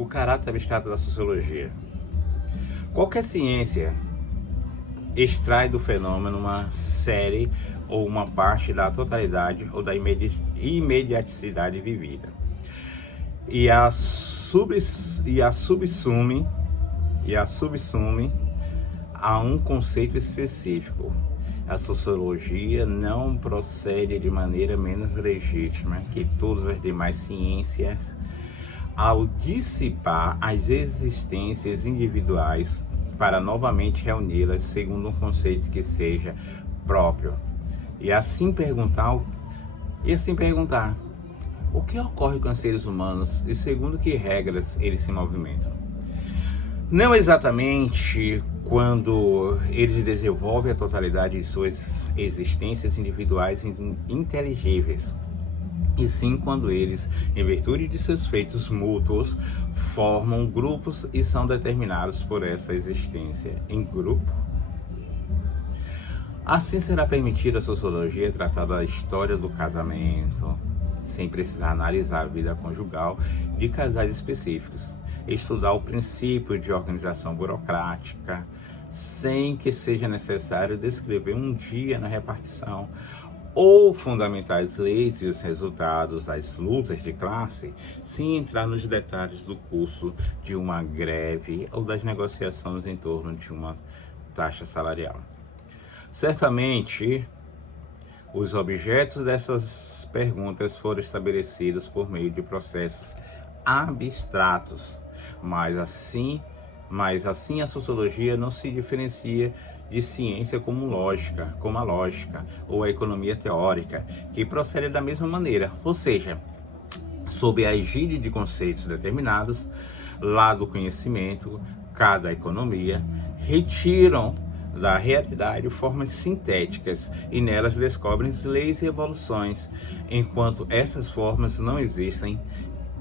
O caráter abstrato da sociologia. Qualquer ciência extrai do fenômeno uma série ou uma parte da totalidade ou da imediaticidade vivida e a subsume a um conceito específico. A sociologia não procede de maneira menos legítima que todas as demais ciências ao dissipar as existências individuais para novamente reuni-las segundo um conceito que seja próprio. E assim perguntar o que ocorre com os seres humanos e segundo que regras eles se movimentam. Não exatamente quando eles desenvolvem a totalidade de suas existências individuais inteligíveis, e sim quando eles, em virtude de seus feitos mútuos, formam grupos e são determinados por essa existência em grupo. Assim será permitida a sociologia tratar da história do casamento, sem precisar analisar a vida conjugal de casais específicos, estudar o princípio de organização burocrática, sem que seja necessário descrever um dia na repartição, ou fundamentar as leis e os resultados das lutas de classe, sem entrar nos detalhes do curso de uma greve ou das negociações em torno de uma taxa salarial. Certamente, os objetos dessas perguntas foram estabelecidos por meio de processos abstratos, mas assim a sociologia não se diferencia de ciência como a lógica ou a economia teórica, que procede da mesma maneira, ou seja, sob a egíde de conceitos determinados, lá do conhecimento, cada economia, retiram da realidade formas sintéticas e nelas descobrem leis e evoluções, enquanto essas formas não existem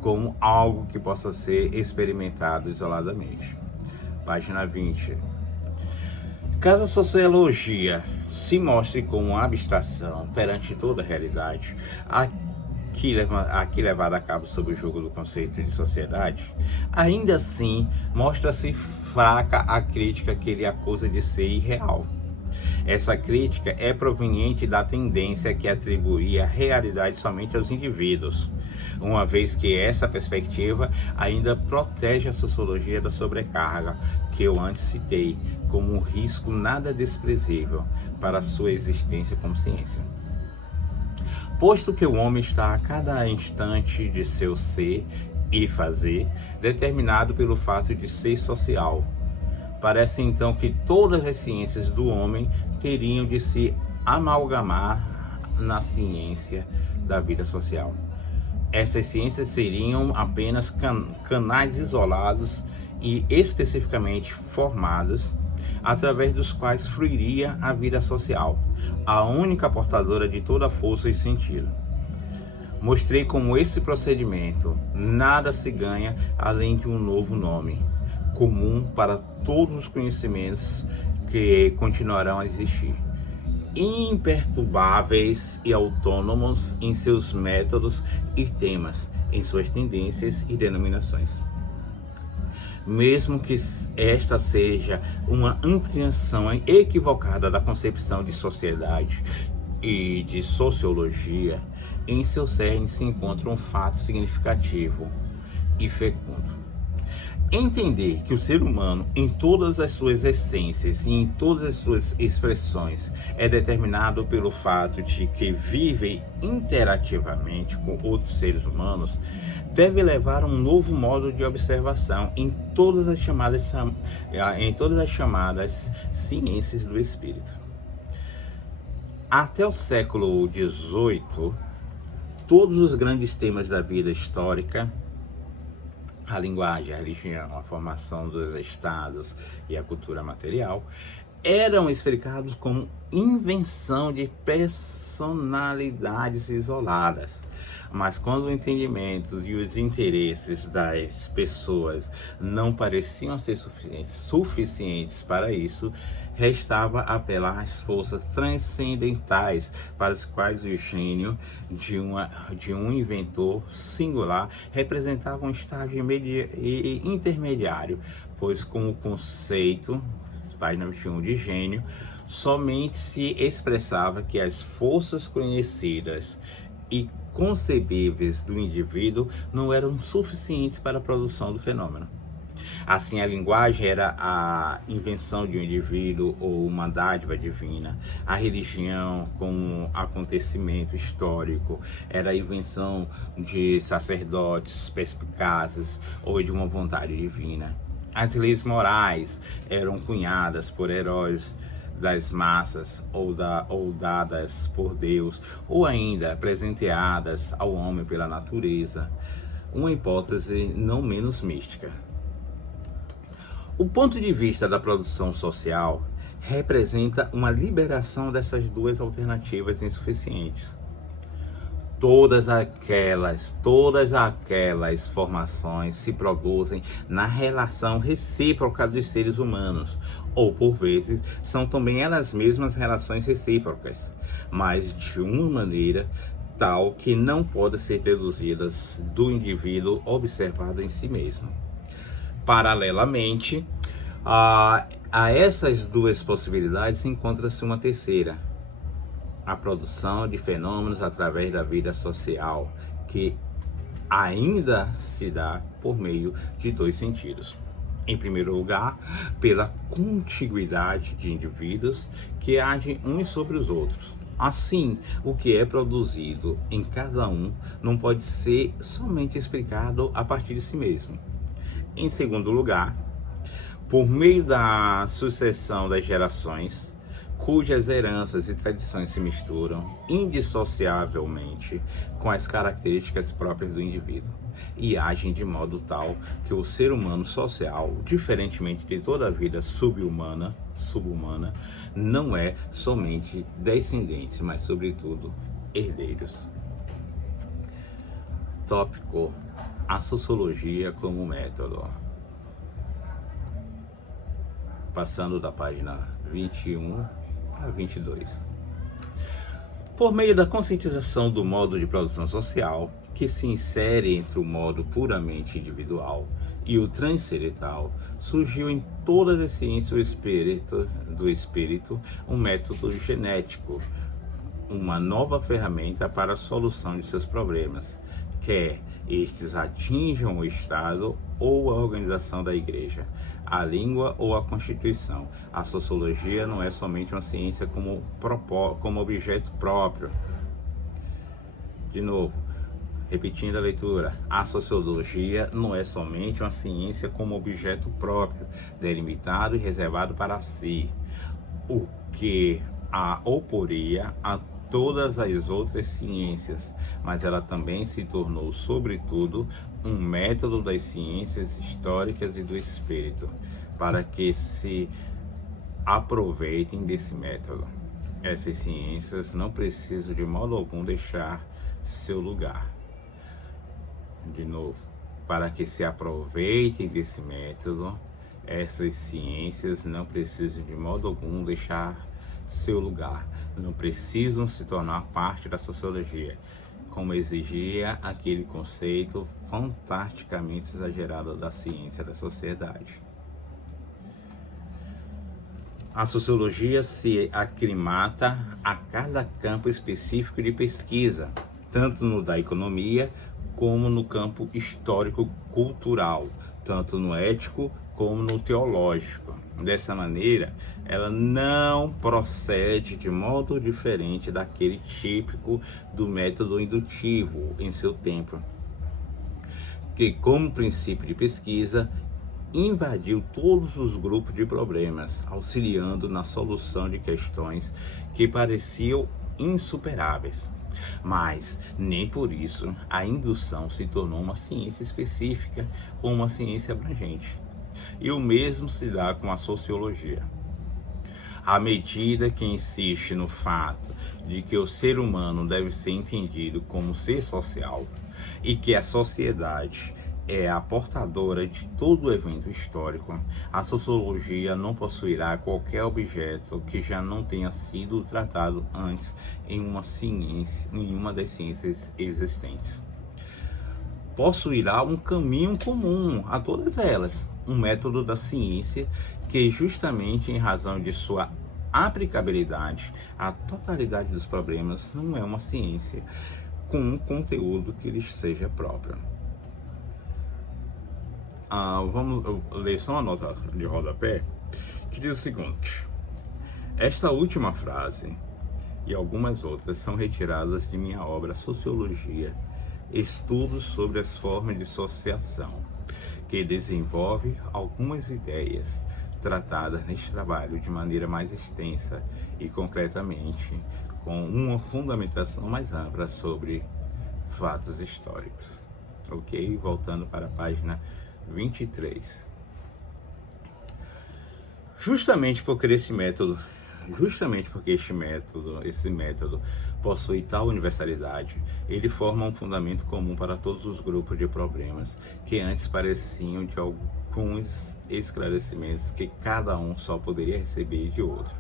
como algo que possa ser experimentado isoladamente. Página 20. Caso a sociologia se mostre como uma abstração perante toda a realidade, aqui levada a cabo sob o jugo do conceito de sociedade, ainda assim mostra-se fraca a crítica que ele acusa de ser irreal. Essa crítica é proveniente da tendência que atribuía a realidade somente aos indivíduos, uma vez que essa perspectiva ainda protege a sociologia da sobrecarga que eu antes citei, como um risco nada desprezível para a sua existência como ciência. Posto que o homem está a cada instante de seu ser e fazer determinado pelo fato de ser social, parece então que todas as ciências do homem teriam de se amalgamar na ciência da vida social. Essas ciências seriam apenas canais isolados e especificamente formados, através dos quais fluiria a vida social, a única portadora de toda a força e sentido. Mostrei como esse procedimento nada se ganha além de um novo nome, comum para todos os conhecimentos que continuarão a existir, imperturbáveis e autônomos em seus métodos e temas, em suas tendências e denominações. Mesmo que esta seja uma ampliação equivocada da concepção de sociedade e de sociologia, em seu cerne se encontra um fato significativo e fecundo. Entender que o ser humano, em todas as suas essências e em todas as suas expressões, é determinado pelo fato de que vive interativamente com outros seres humanos, deve levar a um novo modo de observação em todas as chamadas ciências do espírito. Até o século XVIII, todos os grandes temas da vida histórica, a linguagem, a religião, a formação dos estados e a cultura material, eram explicados como invenção de personalidades isoladas. Mas quando o entendimento e os interesses das pessoas não pareciam ser suficientes para isso, restava apelar às forças transcendentais para as quais o gênio de um inventor singular representava um estágio intermediário, pois com o conceito, página 21, de gênio, somente se expressava que as forças conhecidas e concebíveis do indivíduo não eram suficientes para a produção do fenômeno. Assim, a linguagem era a invenção de um indivíduo ou uma dádiva divina. A religião, como acontecimento histórico, era a invenção de sacerdotes perspicazes ou de uma vontade divina. As leis morais eram cunhadas por heróis das massas ou dadas por Deus, ou ainda presenteadas ao homem pela natureza. Uma hipótese não menos mística. O ponto de vista da produção social representa uma liberação dessas duas alternativas insuficientes. Todas aquelas formações se produzem na relação recíproca dos seres humanos, ou por vezes são também elas mesmas relações recíprocas, mas de uma maneira tal que não podem ser deduzidas do indivíduo observado em si mesmo. Paralelamente a essas duas possibilidades encontra-se uma terceira: a produção de fenômenos através da vida social, que ainda se dá por meio de dois sentidos. Em primeiro lugar, pela contiguidade de indivíduos que agem uns sobre os outros. Assim, o que é produzido em cada um não pode ser somente explicado a partir de si mesmo. Em segundo lugar, por meio da sucessão das gerações, cujas heranças e tradições se misturam indissociavelmente com as características próprias do indivíduo e agem de modo tal que o ser humano social, diferentemente de toda a vida subhumana, não é somente descendente, mas sobretudo herdeiros. Tópico: a sociologia como método. Passando da página 21 a 22. Por meio da conscientização do modo de produção social, que se insere entre o modo puramente individual e o transcendental, surgiu em todas as ciências do espírito um método genético, uma nova ferramenta para a solução de seus problemas, quer estes atinjam o Estado ou a organização da Igreja, a língua ou a Constituição. A sociologia não é somente uma ciência como objeto próprio. De novo, repetindo a leitura, a sociologia não é somente uma ciência como objeto próprio, delimitado e reservado para si, o que a oporia a todas as outras ciências, mas ela também se tornou, sobretudo, um método das ciências históricas e do espírito, para que se aproveitem desse método. Essas ciências não precisam de modo algum deixar seu lugar. De novo, para que se aproveitem desse método, essas ciências não precisam de modo algum deixar seu lugar, não precisam se tornar parte da sociologia, como exigia aquele conceito fantasticamente exagerado da ciência da sociedade. A sociologia se aclimata a cada campo específico de pesquisa, tanto no da economia como no campo histórico-cultural, tanto no ético como no teológico. Dessa maneira, ela não procede de modo diferente daquele típico do método indutivo em seu tempo, que, como princípio de pesquisa, invadiu todos os grupos de problemas, auxiliando na solução de questões que pareciam insuperáveis. Mas nem por isso a indução se tornou uma ciência específica ou uma ciência abrangente. E o mesmo se dá com a sociologia. À medida que insiste no fato de que o ser humano deve ser entendido como ser social e que a sociedade é a portadora de todo evento histórico, a sociologia não possuirá qualquer objeto que já não tenha sido tratado antes em uma ciência, em uma das ciências existentes. Possuirá um caminho comum a todas elas, um método da ciência que, justamente em razão de sua aplicabilidade à totalidade dos problemas, não é uma ciência com um conteúdo que lhes seja próprio. Vamos ler só uma nota de rodapé que diz o seguinte: esta última frase e algumas outras são retiradas de minha obra Sociologia, Estudos sobre as Formas de Associação, que desenvolve algumas ideias tratadas neste trabalho de maneira mais extensa e concretamente com uma fundamentação mais ampla sobre fatos históricos. Ok? Voltando para a página 23. Justamente porque esse método possui tal universalidade, ele forma um fundamento comum para todos os grupos de problemas que antes pareciam de alguns esclarecimentos que cada um só poderia receber de outro.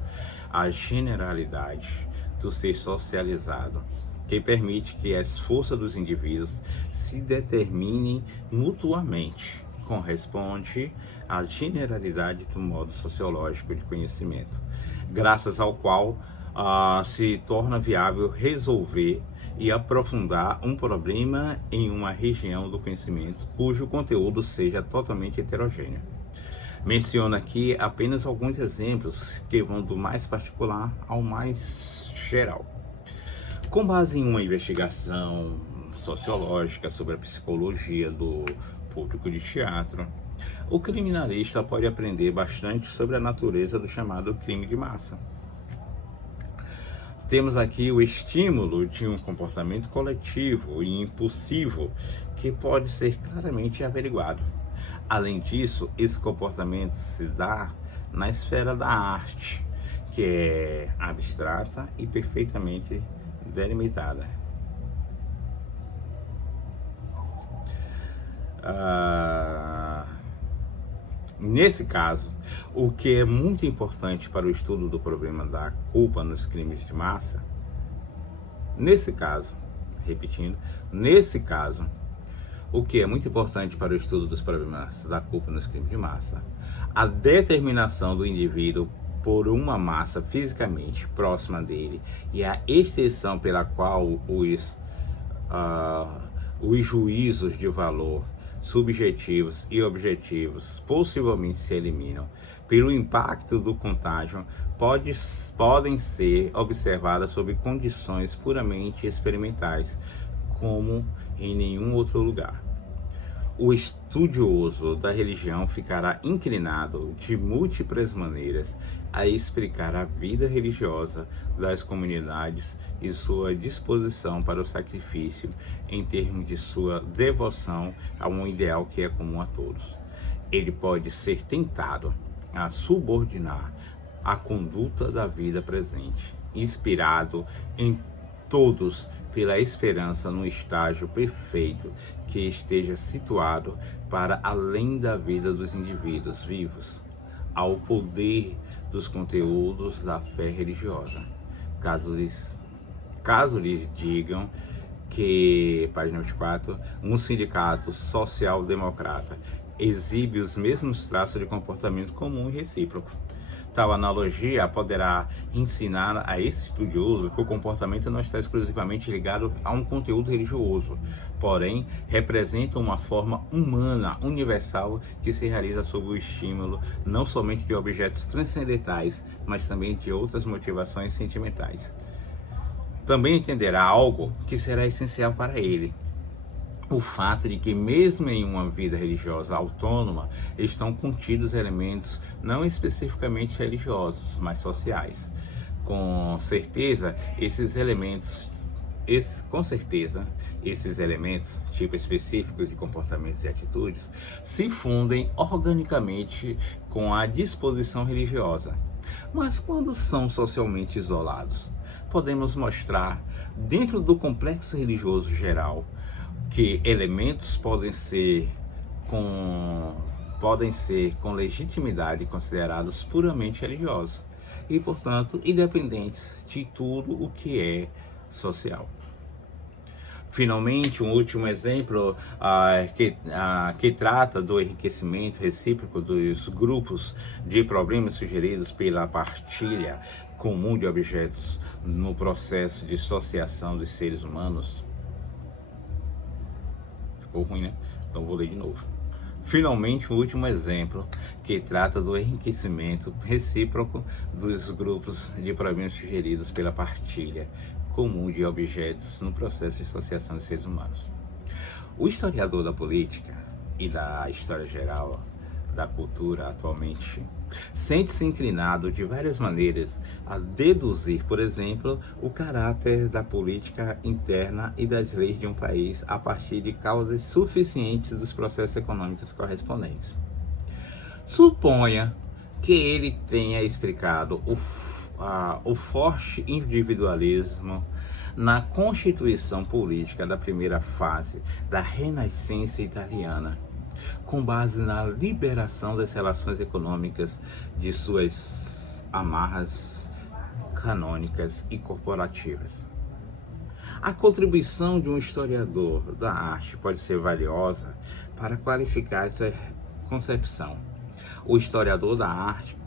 A generalidade do ser socializado, que permite que as forças dos indivíduos se determinem mutuamente, corresponde à generalidade do modo sociológico de conhecimento, graças ao qual se torna viável resolver e aprofundar um problema em uma região do conhecimento cujo conteúdo seja totalmente heterogêneo. Menciono aqui apenas alguns exemplos que vão do mais particular ao mais geral. Com base em uma investigação sociológica sobre a psicologia do público de teatro, o criminalista pode aprender bastante sobre a natureza do chamado crime de massa. Temos aqui o estímulo de um comportamento coletivo e impulsivo que pode ser claramente averiguado. Além disso, esse comportamento se dá na esfera da arte, que é abstrata e perfeitamente delimitada. Nesse caso, o que é muito importante para o estudo do problema da culpa nos crimes de massa, o que é muito importante para o estudo dos problemas da culpa nos crimes de massa, a determinação do indivíduo por uma massa fisicamente próxima dele e a extensão pela qual os juízos de valor subjetivos e objetivos possivelmente se eliminam pelo impacto do contágio podem ser observadas sob condições puramente experimentais, como em nenhum outro lugar. O estudioso da religião ficará inclinado de múltiplas maneiras a explicar a vida religiosa das comunidades e sua disposição para o sacrifício em termos de sua devoção a um ideal que é comum a todos. Ele pode ser tentado a subordinar a conduta da vida presente, inspirado em todos pela esperança no estágio perfeito que esteja situado para além da vida dos indivíduos vivos, ao poder dos conteúdos da fé religiosa. Caso lhes digam que, página 24, um sindicato social-democrata exibe os mesmos traços de comportamento comum e recíproco. Tal analogia poderá ensinar a esse estudioso que o comportamento não está exclusivamente ligado a um conteúdo religioso, porém representa uma forma humana universal que se realiza sob o estímulo não somente de objetos transcendentais, mas também de outras motivações sentimentais. Também entenderá algo que será essencial para ele: o fato de que, mesmo em uma vida religiosa autônoma, estão contidos elementos não especificamente religiosos, mas sociais. Com certeza, esses elementos, tipo específicos de comportamentos e atitudes, se fundem organicamente com a disposição religiosa. Mas quando são socialmente isolados, podemos mostrar, dentro do complexo religioso geral, que elementos podem ser podem ser com legitimidade considerados puramente religiosos e, portanto, independentes de tudo o que é social. Finalmente, um último exemplo que trata do enriquecimento recíproco dos grupos de problemas sugeridos pela partilha comum de objetos no processo de associação dos seres humanos. Ficou ruim, né? Então vou ler de novo. Finalmente, um último exemplo que trata do enriquecimento recíproco dos grupos de problemas sugeridos pela partilha comum de objetos no processo de associação de seres humanos. O historiador da política e da história geral da cultura atualmente sente-se inclinado de várias maneiras a deduzir, por exemplo, o caráter da política interna e das leis de um país a partir de causas suficientes dos processos econômicos correspondentes. Suponha que ele tenha explicado o forte individualismo na constituição política da primeira fase da Renascença italiana, com base na liberação das relações econômicas de suas amarras canônicas e corporativas. A contribuição de um historiador da arte pode ser valiosa para qualificar essa concepção. O historiador da arte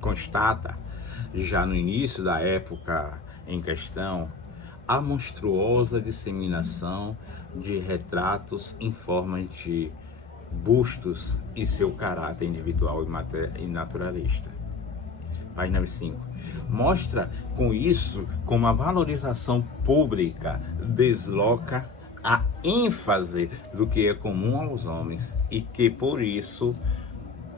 constata, já no início da época em questão, a monstruosa disseminação de retratos em forma de bustos e seu caráter individual e naturalista. Página 5. Mostra com isso como a valorização pública desloca a ênfase do que é comum aos homens e que por isso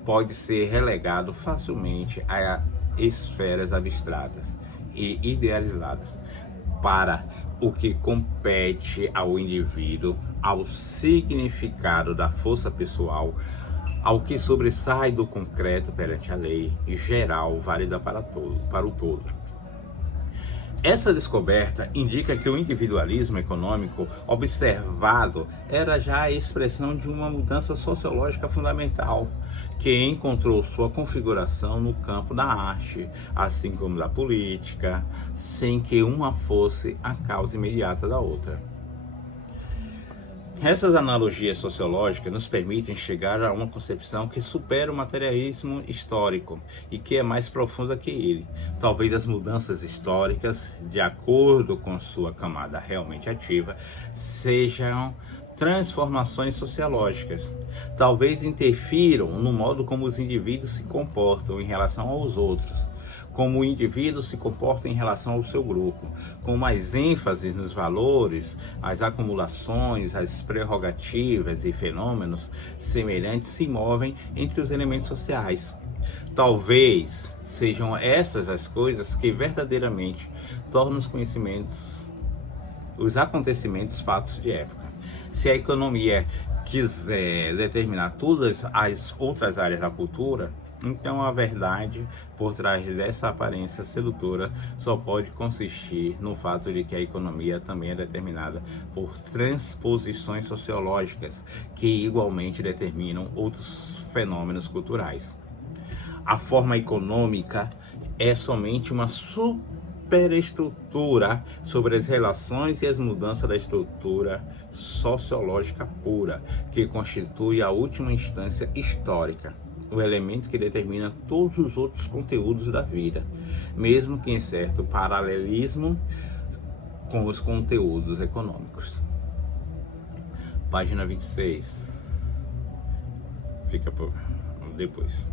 pode ser relegado facilmente a esferas abstratas e idealizadas para o que compete ao indivíduo, ao significado da força pessoal, ao que sobressai do concreto perante a lei geral válida para o todo. Essa descoberta indica que o individualismo econômico observado era já a expressão de uma mudança sociológica fundamental, que encontrou sua configuração no campo da arte, assim como da política, sem que uma fosse a causa imediata da outra. Essas analogias sociológicas nos permitem chegar a uma concepção que supera o materialismo histórico e que é mais profunda que ele. Talvez as mudanças históricas, de acordo com sua camada realmente ativa, sejam transformações sociológicas. Talvez interfiram no modo como os indivíduos se comportam em relação aos outros, como o indivíduo se comporta em relação ao seu grupo, com mais ênfase nos valores, as acumulações, as prerrogativas e fenômenos semelhantes se movem entre os elementos sociais. Talvez sejam essas as coisas que verdadeiramente tornam os acontecimentos fatos de época. Se a economia quiser determinar todas as outras áreas da cultura, então a verdade por trás dessa aparência sedutora só pode consistir no fato de que a economia também é determinada por transposições sociológicas que igualmente determinam outros fenômenos culturais. A forma econômica é somente uma superestrutura sobre as relações e as mudanças da estrutura sociológica pura, que constitui a última instância histórica, o elemento que determina todos os outros conteúdos da vida, mesmo que em certo paralelismo com os conteúdos econômicos. Página 26. Fica por depois.